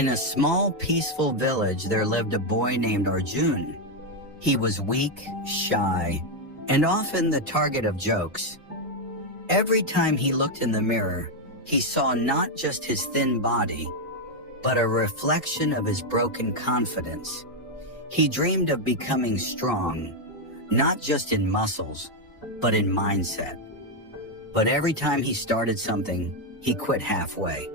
In a small, peaceful village, there lived a boy named Arjun. He was weak, shy, and often the target of jokes. Every time he looked in the mirror, he saw not just his thin body, but a reflection of his broken confidence. He dreamed of becoming strong, not just in muscles, but in mindset. But every time he started something, he quit halfway.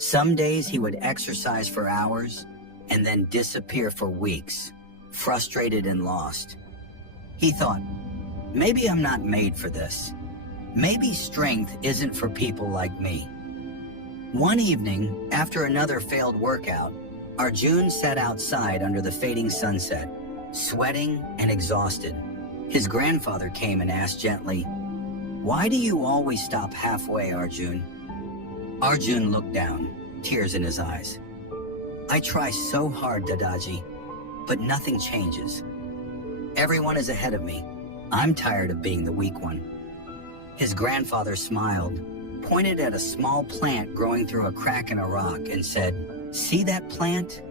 Some days he would exercise for hours and then disappear for weeks, frustrated and lost. He thought, maybe I'm not made for this. Maybe strength isn't for people like me. One evening, after another failed workout, Arjun sat outside under the fading sunset, sweating and exhausted. His grandfather came and asked gently, "Why do you always stop halfway, Arjun?" Arjun looked down, tears in his eyes. "I try so hard, Dadaji, but nothing changes. Everyone is ahead of me. I'm tired of being the weak one." His grandfather smiled, pointed at a small plant growing through a crack in a rock, and said, "See that plant?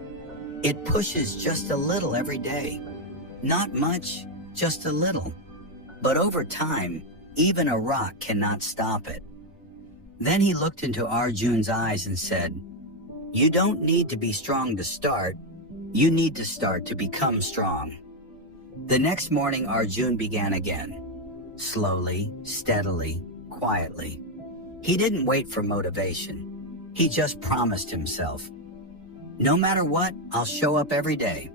It pushes just a little every day. Not much, just a little. But over time, even a rock cannot stop it." Then he looked into Arjun's eyes and said, "You don't need to be strong to start. You need to start to become strong." The next morning, Arjun began again. Slowly, steadily, quietly. He didn't wait for motivation. He just promised himself, "No matter what, I'll show up every day."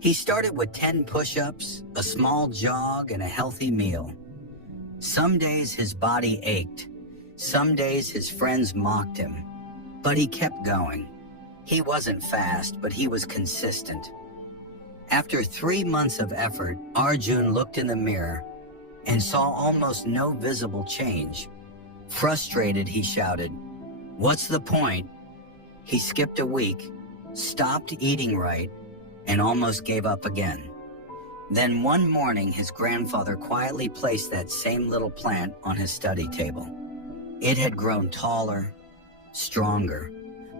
He started with 10 push-ups, a small jog, and a healthy meal. Some days his body ached. Some days his friends mocked him. But he kept going. He wasn't fast, but he was consistent. After 3 months of effort, Arjun looked in the mirror and saw almost no visible change. Frustrated, he shouted, "What's the point?" He skipped a week, stopped eating right, and almost gave up again. Then one morning, his grandfather quietly placed that same little plant on his study table. It had grown taller, stronger.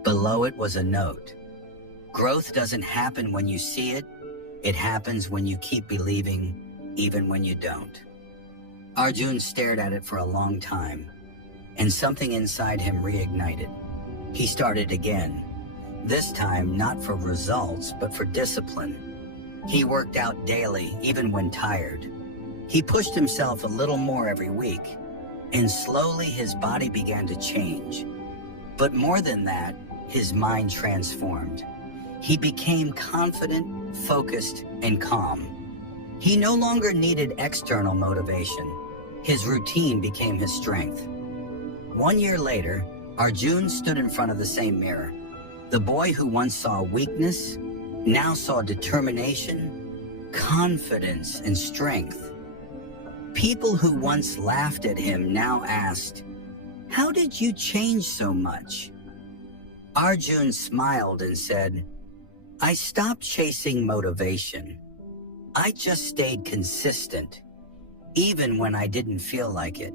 Below it was a note. "Growth doesn't happen when you see it. It happens when you keep believing, even when you don't." Arjun stared at it for a long time, and something inside him reignited. He started again, this time not for results, but for discipline. He worked out daily, even when tired. He pushed himself a little more every week, and slowly his body began to change. But more than that, his mind transformed. He became confident, focused, and calm. He no longer needed external motivation. His routine became his strength. 1 year later, Arjun stood in front of the same mirror. The boy who once saw weakness now saw determination, confidence, and strength. People who once laughed at him now asked, "How did you change so much?" Arjun smiled and said, "I stopped chasing motivation. I just stayed consistent, even when I didn't feel like it."